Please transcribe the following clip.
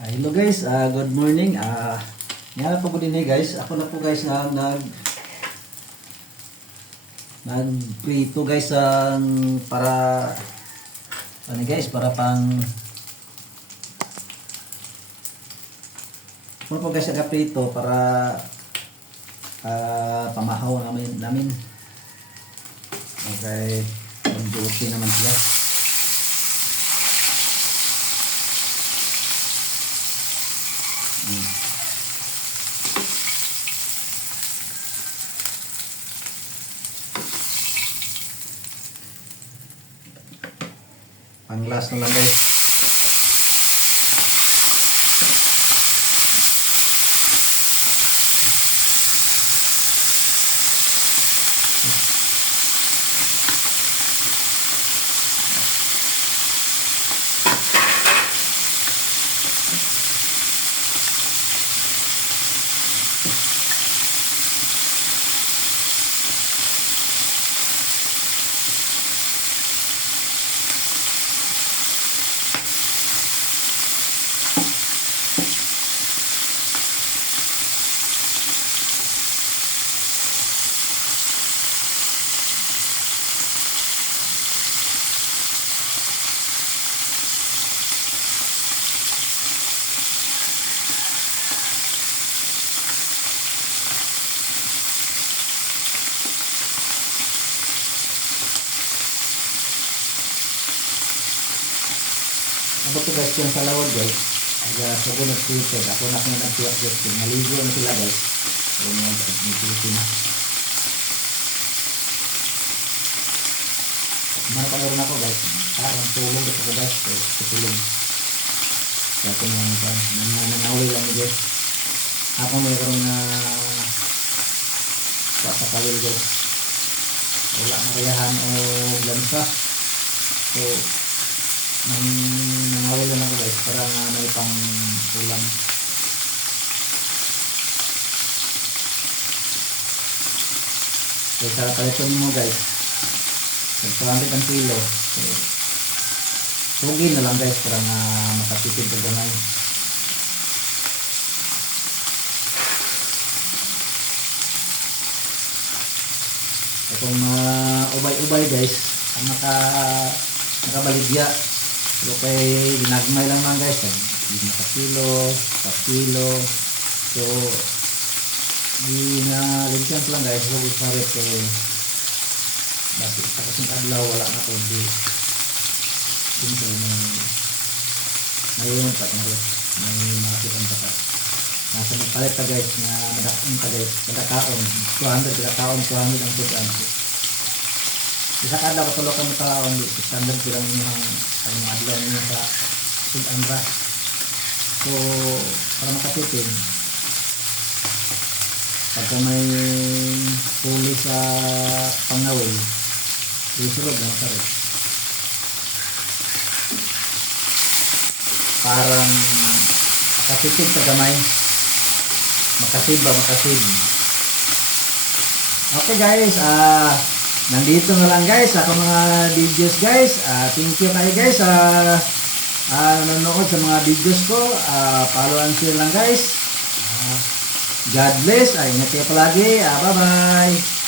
Hello guys, good morning. Nga po po din guys. Ako na po guys nga nag-prito guys para ano guys, para pang ano po guys nag-prito para pamahaw namin. Okay, mag-duty naman sila. Pang last na lang guys. Ako to guys yung sa lawad guys. Aga sa ko nag-prito. Ako na kung nag-tiyak guys. Naligo na sila guys. So nag-prito na. Kumara pa rin ako guys. Ang tulong guys ako guys. So tulong. Kaya ako nangawil lang guys. Ako mayroon na sa kawil guys. Wala na riyahan o lansa. So nangawil lang ako guys para may pang ulam. So sa paliton mo guys 200 ang kilo. So tugi na lang guys para makatipid ka gamay. Kung ubay-ubay guys ang nakabaligya. So kay ginagmay lang man guys, 5 kilo, 4 kilo. So ginalimpyan ko lang guys, so sorry kay basi sa kasing adlaw wala na ko di. Siyempre may yung patnarot, may makakitang patas. Nasa magpalit ka guys, na madakon ka guys, kadakaon, 200 ang tugan. Isa kada patulog kami taon di standard bilang ang adlaw niya sa sudan ba. So para makatipid pagka may huli sa pangawil isulog lang sa rin. Parang makatipid sa gamay, makasib. Okay guys, nandito na lang guys ako mga videos guys. Thank you kayo guys nanonood sa mga videos ko. Follow and share lang guys. God bless. Ingat kayo palagi. Bye bye.